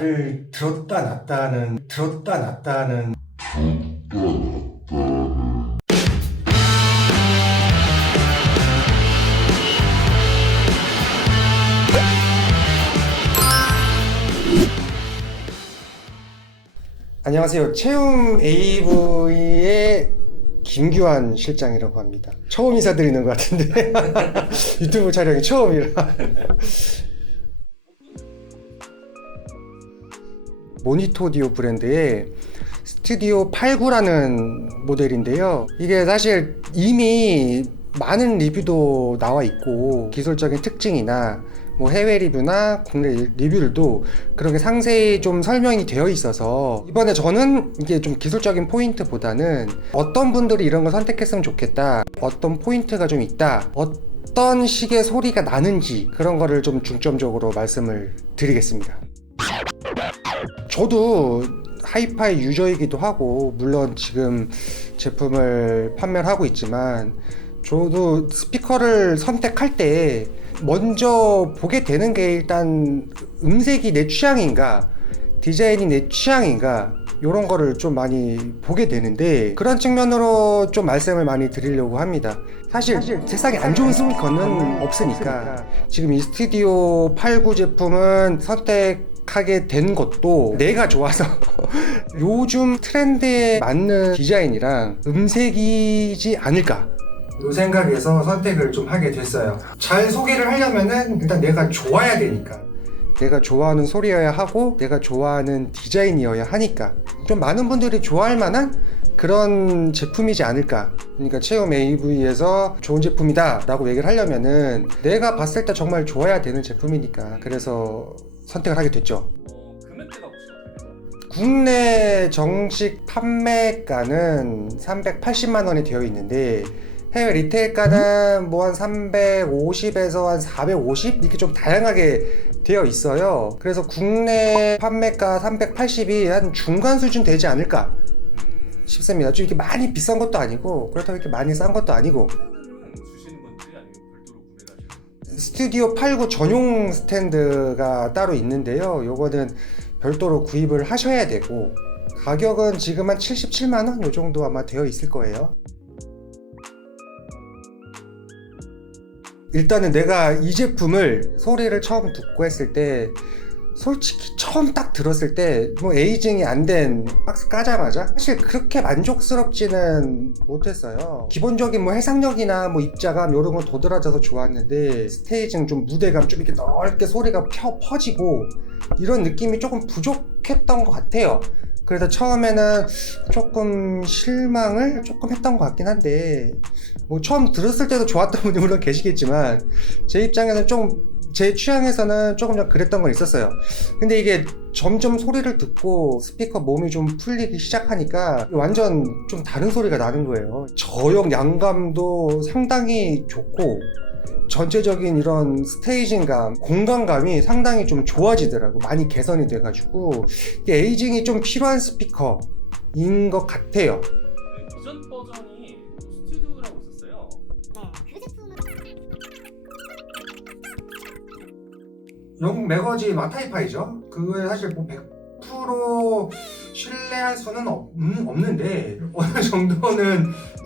말을 들었다 놨다는 안녕하세요. 채움 AV의 김규환 실장이라고 합니다. 처음 인사드리는 것 같은데 유튜브 촬영이 처음이라. 모니토디오 브랜드의 스튜디오 89라는 모델인데요. 이게 사실 이미 많은 리뷰도 나와 있고 기술적인 특징이나 뭐 해외 리뷰나 국내 리뷰들도 그렇게 상세히 좀 설명이 되어 있어서 이번에 저는 이게 좀 기술적인 포인트보다는 어떤 분들이 이런 걸 선택했으면 좋겠다, 어떤 포인트가 좀 있다, 어떤 식의 소리가 나는지 그런 거를 좀 중점적으로 말씀을 드리겠습니다. 저도 하이파이 유저이기도 하고 물론 지금 제품을 판매를 하고 있지만 저도 스피커를 선택할 때 먼저 보게 되는 게 일단 음색이 내 취향인가, 디자인이 내 취향인가, 이런 거를 좀 많이 보게 되는데 그런 측면으로 좀 말씀을 많이 드리려고 합니다. 사실 세상에 안 좋은 스피커는 없으니까 지금 이 스튜디오 89 제품은 선택하게 된 것도 내가 좋아서 요즘 트렌드에 맞는 디자인이랑 음색이지 않을까 이 생각에서 선택을 좀 하게 됐어요. 잘 소개를 하려면은 일단 내가 좋아야 되니까, 내가 좋아하는 소리여야 하고 내가 좋아하는 디자인이어야 하니까 좀 많은 분들이 좋아할 만한 그런 제품이지 않을까. 그러니까 채움 AV에서 좋은 제품이다 라고 얘기를 하려면은 내가 봤을 때 정말 좋아야 되는 제품이니까 그래서 선택을 하게 됐죠. 금액대가 혹시 어떻게 되나요? 국내 정식 판매가는 380만 원이 되어 있는데 해외 리테일가는 뭐 한 350에서 한 450 이렇게 좀 다양하게 되어 있어요. 그래서 국내 판매가 380이 한 중간 수준 되지 않을까 싶습니다. 좀 이렇게 많이 비싼 것도 아니고 그렇다고 이렇게 많이 싼 것도 아니고. 스탠드는 주시는 건지 아니면 별도로 구매를 하시는 건지? 스튜디오 89 전용 스탠드가 따로 있는데요. 요거는 별도로 구입을 하셔야 되고 가격은 지금 한 77만 원 요 정도 아마 되어 있을 거예요. 일단은 내가 이 제품을 소리를 처음 듣고 했을 때 솔직히 처음 딱 들었을 때 뭐 에이징이 안 된 박스 까자마자 사실 그렇게 만족스럽지는 못했어요. 기본적인 뭐 해상력이나 뭐 입자감 이런 건 도드라져서 좋았는데 스테이징 좀 무대감 좀 이렇게 넓게 소리가 퍼지고 이런 느낌이 조금 부족했던 것 같아요. 그래서 처음에는 조금 실망을 조금 했던 것 같긴 한데 뭐 처음 들었을 때도 좋았던 분이 물론 계시겠지만 제 입장에서는 좀 제 취향에서는 조금 좀 그랬던 건 있었어요. 근데 이게 점점 소리를 듣고 스피커 몸이 좀 풀리기 시작하니까 완전 좀 다른 소리가 나는 거예요. 저역 양감도 상당히 좋고 전체적인 이런 스테이징감, 공간감이 상당히 좀 좋아지더라고. 많이 개선이 돼가지고 이게 에이징이 좀 필요한 스피커인 것 같아요. 이전 버전이 스튜디오라고 있었어요. 그 제품은 영국 매거진 마타이파이죠. 그거에 사실 뭐 100% 신뢰할 수는 없는데 어느 정도는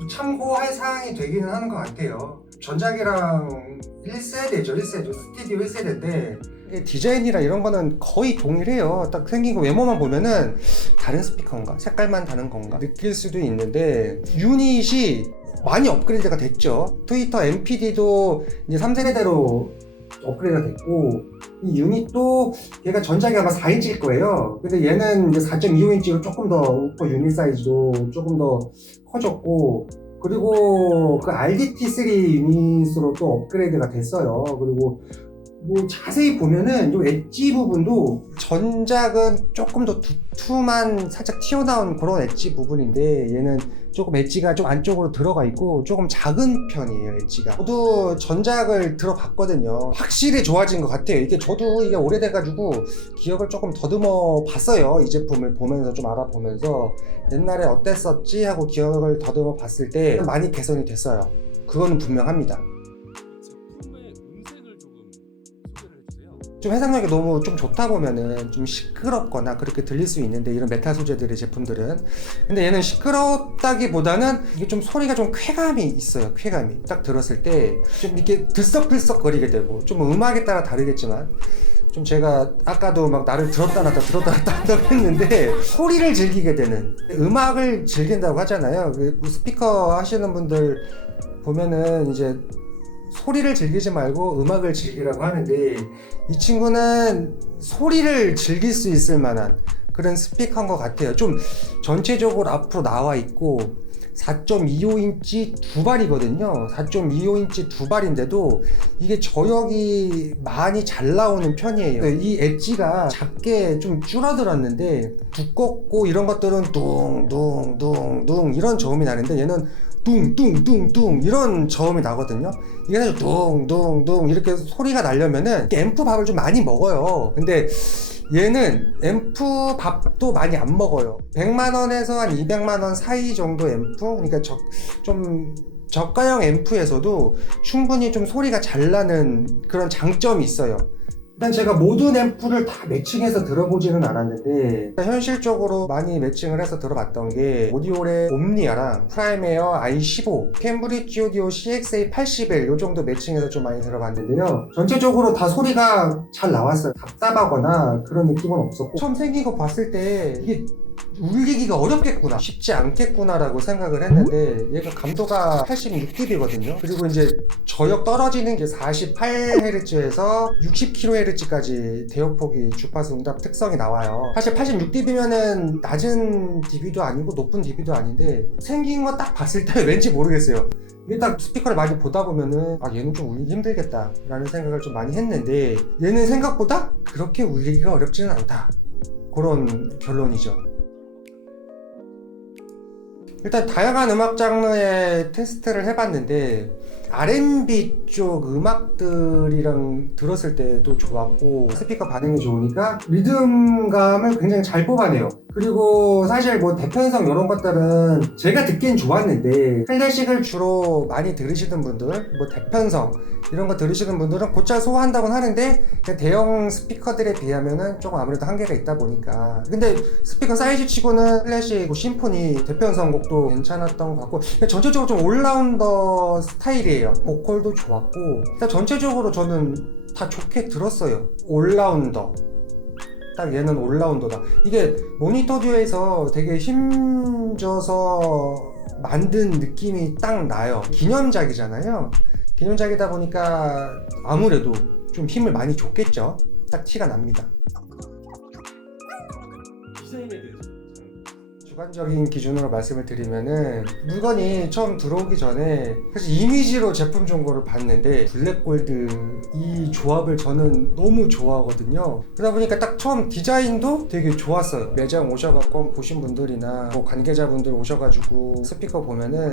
참고할 사항이 되기는 하는 것 같아요. 전작이랑 1세대죠. 스튜디오 1세대인데 디자인이랑 이런 거는 거의 동일해요. 딱 생긴 거 외모만 보면은 다른 스피커인가? 색깔만 다른 건가? 느낄 수도 있는데 유닛이 많이 업그레이드가 됐죠. 트위터 MPD도 이제 3세대대로 업그레이드가 됐고 이 유닛도 얘가 전작이 아마 4인치일 거예요. 근데 얘는 이제 4.25인치로 조금 더 우퍼 유닛 사이즈도 조금 더 커졌고 그리고 그 RDT3 유닛으로 또 업그레이드가 됐어요. 그리고 뭐 자세히 보면은 이 엣지 부분도 전작은 조금 더 두툼한 살짝 튀어나온 그런 엣지 부분인데 얘는 조금 엣지가 좀 안쪽으로 들어가 있고 조금 작은 편이에요. 엣지가. 저도 전작을 들어봤거든요. 확실히 좋아진 것 같아요. 이게 저도 이게 오래돼가지고 기억을 조금 더듬어 봤어요. 이 제품을 보면서 좀 알아보면서 옛날에 어땠었지 하고 기억을 더듬어 봤을 때 많이 개선이 됐어요. 그거는 분명합니다. 좀 해상력이 너무 좀 좋다 보면은 좀 시끄럽거나 그렇게 들릴 수 있는데, 이런 메탈 소재들의 제품들은. 근데 얘는 시끄럽다기보다는 이게 좀 소리가 좀 쾌감이 있어요. 쾌감이 딱 들었을 때 좀 이렇게 들썩들썩 거리게 되고, 좀 음악에 따라 다르겠지만 좀 제가 아까도 막 나를 들었다 놨다 한다고 했는데, 소리를 즐기게 되는, 음악을 즐긴다고 하잖아요. 그 스피커 하시는 분들 보면은 이제 소리를 즐기지 말고 음악을 즐기라고 하는데, 이 친구는 소리를 즐길 수 있을 만한 그런 스피커인 것 같아요. 좀 전체적으로 앞으로 나와 있고 4.25인치 두 발이거든요. 4.25인치 두 발인데도 이게 저역이 많이 잘 나오는 편이에요. 이 엣지가 작게 좀 줄어들었는데, 두껍고 이런 것들은 둥둥둥둥 이런 저음이 나는데, 얘는 뚱뚱뚱뚱 이런 저음이 나거든요. 이게 사실 뚱뚱뚱 이렇게 소리가 나려면은 앰프 밥을 좀 많이 먹어요. 근데 얘는 앰프 밥도 많이 안 먹어요. 100만원에서 한 200만원 사이 정도 앰프, 그러니까 좀 저가형 앰프에서도 충분히 좀 소리가 잘 나는 그런 장점이 있어요. 일단 제가 모든 앰프를 다 매칭해서 들어보지는 않았는데, 현실적으로 많이 매칭을 해서 들어봤던 게 오디올의 옴니아랑 프라임에어 i15, 캠브리지 오디오 CXA80L 요 정도 매칭해서 좀 많이 들어봤는데요, 전체적으로 다 소리가 잘 나왔어요. 답답하거나 그런 느낌은 없었고, 처음 생긴 거 봤을 때 이게 울리기가 어렵겠구나, 쉽지 않겠구나 라고 생각을 했는데, 얘가 감도가 86dB거든요 그리고 이제 저역 떨어지는 게 48Hz에서 60kHz까지 대역폭이 주파수 응답 특성이 나와요. 사실 86dB면은 낮은 dB도 아니고 높은 dB도 아닌데, 생긴 거 딱 봤을 때 왠지 모르겠어요. 이게 딱 스피커를 많이 보다 보면은 얘는 좀 울리기 힘들겠다 라는 생각을 좀 많이 했는데, 얘는 생각보다 그렇게 울리기가 어렵지는 않다, 그런 결론이죠. 일단 다양한 음악 장르의 테스트를 해봤는데, R&B 쪽 음악들이랑 들었을 때도 좋았고, 스피커 반응이 좋으니까 리듬감을 굉장히 잘 뽑아내요. 그리고 사실 뭐 대편성 이런 것들은 제가 듣기엔 좋았는데, 클래식을 주로 많이 들으시는 분들, 뭐 대편성 이런 거 들으시는 분들은 곧잘 소화한다고는 하는데, 대형 스피커들에 비하면은 조금 아무래도 한계가 있다 보니까. 근데 스피커 사이즈 치고는 클래식, 뭐 심포니, 대편성 곡도 괜찮았던 것 같고, 전체적으로 좀 올라운더 스타일이에요. 보컬도 좋았고, 일단 전체적으로 저는 다 좋게 들었어요. 올라운더, 딱 얘는 올라운더다. 이게 모니터 듀에서 되게 힘줘서 만든 느낌이 딱 나요. 기념작이잖아요. 기념작이다 보니까 아무래도 좀 힘을 많이 줬겠죠. 딱 티가 납니다. 디자인에 대해서 주관적인 기준으로 말씀을 드리면은, 물건이 처음 들어오기 전에 사실 이미지로 제품 정보를 봤는데, 블랙골드 이 조합을 저는 너무 좋아하거든요. 그러다 보니까 딱 처음 디자인도 되게 좋았어요. 매장 오셔갖고 보신 분들이나 뭐 관계자분들 오셔가지고 스피커 보면은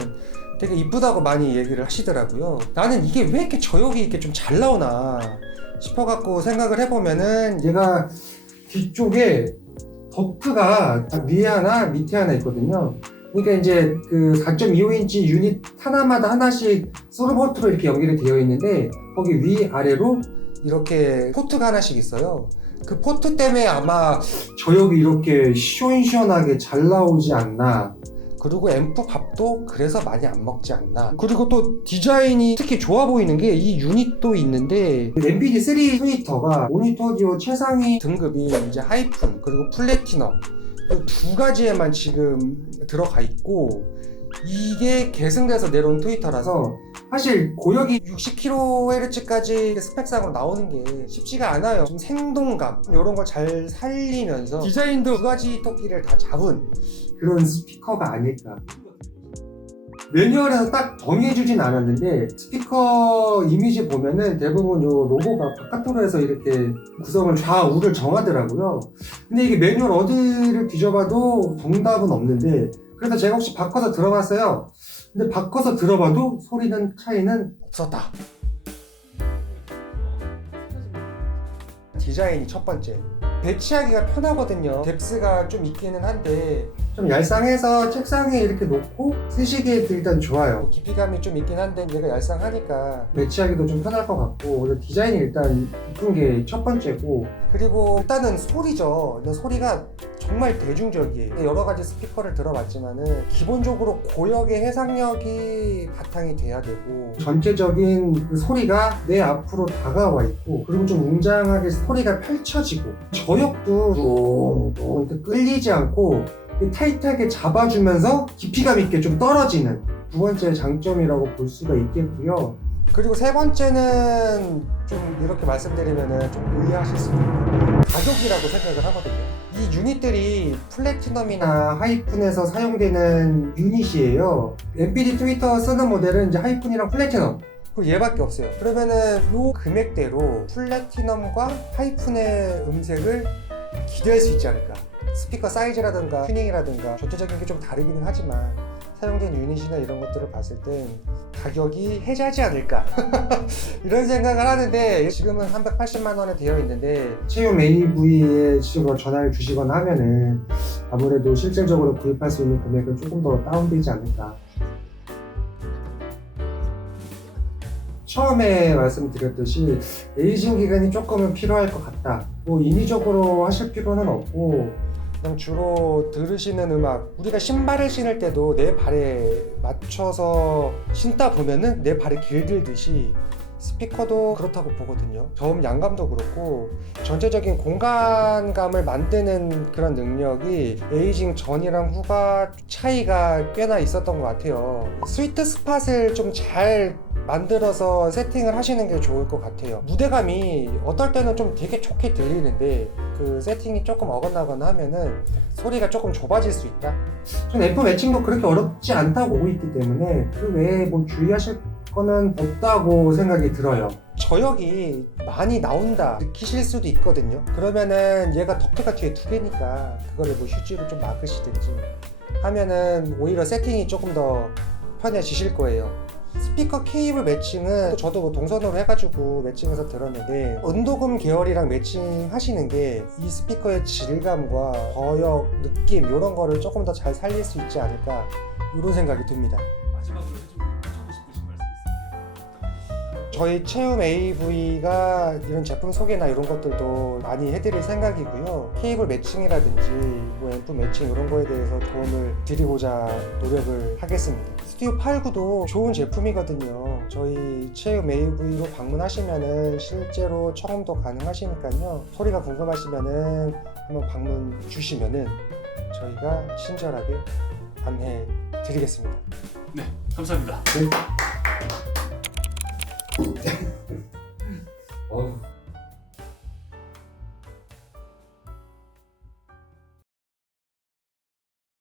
되게 이쁘다고 많이 얘기를 하시더라고요. 나는 이게 왜 이렇게 저역이 이렇게 좀 잘 나오나 싶어갖고 생각을 해보면은, 얘가 뒤쪽에 버프가 위에 하나 밑에 하나 있거든요. 그러니까 이제 그 4.25인치 유닛 하나마다 하나씩 솔버트로 이렇게 연결이 되어 있는데, 거기 위 아래로 이렇게 포트가 하나씩 있어요. 그 포트 때문에 아마 저역이 이렇게 시원시원하게 잘 나오지 않나. 그리고 앰프 값도 그래서 많이 안 먹지 않나. 그리고 또 디자인이 특히 좋아 보이는 게 이 유닛도 있는데, MPD3 트위터가 모니터 오디오 최상위 등급이 이제 하이픈 그리고 플래티넘, 이 두 가지에만 지금 들어가 있고, 이게 계승돼서 내려온 트위터라서 사실 고역이 60kHz까지 스펙상으로 나오는 게 쉽지가 않아요. 좀 생동감 이런 걸 잘 살리면서 디자인도 두 가지 토끼를 다 잡은 그런 스피커가 아닐까. 매뉴얼에서 딱 정해주진 않았는데, 스피커 이미지 보면은 대부분 요 로고가 바깥으로 해서 이렇게 구성을 좌우를 정하더라고요. 근데 이게 매뉴얼 어디를 뒤져봐도 정답은 없는데, 그래서 제가 혹시 바꿔서 들어봤어요. 근데 바꿔서 들어봐도 소리는 차이는 없었다. 디자인이 첫 번째. 배치하기가 편하거든요. 뎁스가 좀 있기는 한데 좀 얄쌍해서 책상에 이렇게 놓고 쓰시기에도 일단 좋아요. 깊이감이 좀 있긴 한데 얘가 얄쌍하니까 매치하기도 좀 편할 것 같고, 그리고 디자인이 일단 이쁜 게 첫 번째고, 그리고 일단은 소리죠. 소리가 정말 대중적이에요. 여러 가지 스피커를 들어봤지만은 기본적으로 고역의 해상력이 바탕이 돼야 되고, 전체적인 그 소리가 내 앞으로 다가와 있고, 그리고 좀 웅장하게 소리가 펼쳐지고, 저역도 좀 이렇게 끌리지 않고 타이트하게 잡아주면서 깊이감 있게 좀 떨어지는 두 번째 장점이라고 볼 수가 있겠고요. 그리고 세 번째는 좀 이렇게 말씀드리면은 좀 의아하실 수도 있는데 가격이라고 생각을 하거든요. 이 유닛들이 플래티넘이나 하이픈에서 사용되는 유닛이에요. MPD 트위터 쓰는 모델은 이제 하이픈이랑 플래티넘, 그리고 얘밖에 없어요. 그러면은 요 금액대로 플래티넘과 하이픈의 음색을 기대할 수 있지 않을까. 스피커 사이즈라든가 튜닝이라든가 전체적인 게 좀 다르기는 하지만 사용된 유닛이나 이런 것들을 봤을 땐 가격이 해자지 않을까 이런 생각을 하는데, 지금은 380만 원에 되어 있는데 채움 AV에 식으로 전화를 주시거나 하면은 아무래도 실질적으로 구입할 수 있는 금액은 조금 더 다운되지 않을까. 처음에 말씀드렸듯이 에이징 기간이 조금은 필요할 것 같다. 뭐 인위적으로 하실 필요는 없고, 그냥 주로 들으시는 음악, 우리가 신발을 신을 때도 내 발에 맞춰서 신다 보면은 내 발에 길들듯이 스피커도 그렇다고 보거든요. 저음 양감도 그렇고 전체적인 공간감을 만드는 그런 능력이 에이징 전이랑 후가 차이가 꽤나 있었던 것 같아요. 스위트 스팟을 좀 잘 만들어서 세팅을 하시는 게 좋을 것 같아요. 무대감이 어떨 때는 좀 되게 좋게 들리는데 그 세팅이 조금 어긋나거나 하면은 소리가 조금 좁아질 수 있다. 전 앰프 매칭도 그렇게 어렵지 않다고 보고 있기 때문에 그 외에 뭐 주의하실 거는 없다고 생각이 들어요. 저역이 많이 나온다 느끼실 수도 있거든요. 그러면은 얘가 덕트가 뒤에 두 개니까 그거를 뭐 휴지로 좀 막으시든지 하면은 오히려 세팅이 조금 더 편해지실 거예요. 스피커 케이블 매칭은 저도 뭐 동선으로 해가지고 매칭해서 들었는데, 은도금 계열이랑 매칭 하시는 게 이 스피커의 질감과 저역 느낌 이런 거를 조금 더 잘 살릴 수 있지 않을까 이런 생각이 듭니다. 마지막으로 해주고 싶으신 말씀 있으세요? 저희 채움 AV가 이런 제품 소개나 이런 것들도 많이 해드릴 생각이고요. 케이블 매칭이라든지 뭐 앰프 매칭 이런 거에 대해서 도움을 드리고자 노력을 하겠습니다. 스튜디오 89도 좋은 제품이거든요. 저희 채움 AV로 방문하시면은 실제로 청음도 가능하시니까요. 소리가 궁금하시면은 한번 방문 주시면은 저희가 친절하게 안내해 드리겠습니다. 네, 감사합니다. 네.